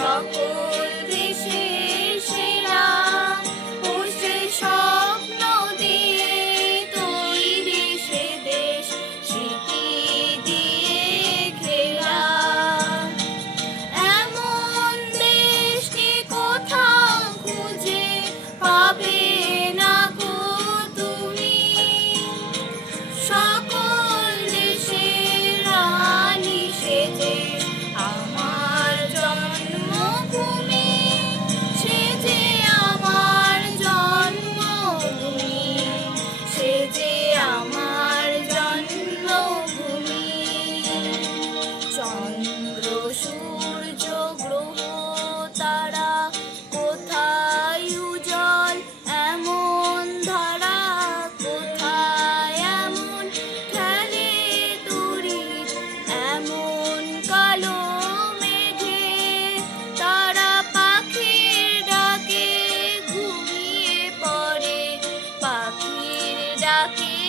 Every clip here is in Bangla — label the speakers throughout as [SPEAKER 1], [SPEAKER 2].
[SPEAKER 1] সকল দেশে সেরা পুষে স্বপ্ন দিয়ে তৈরি সে দেশ সেটি দিয়ে ঘেরা এমন দেশকে কোথাও খুঁজে পাবে ducky.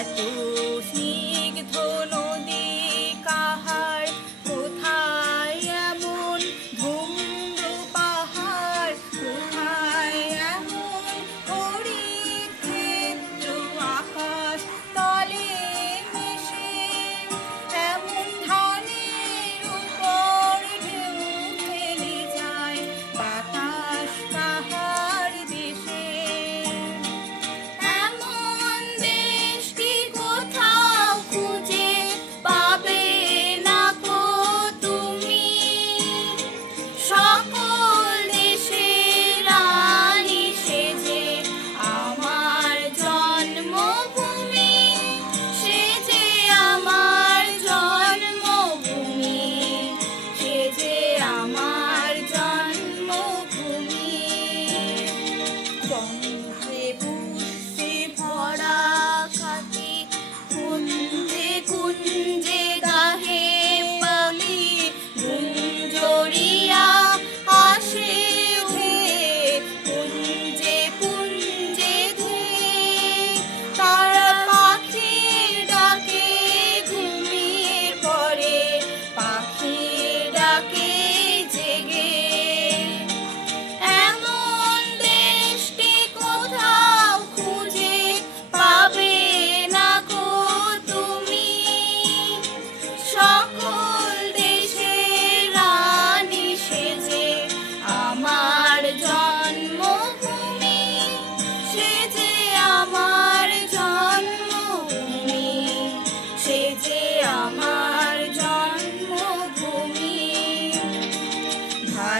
[SPEAKER 1] I do.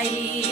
[SPEAKER 1] आई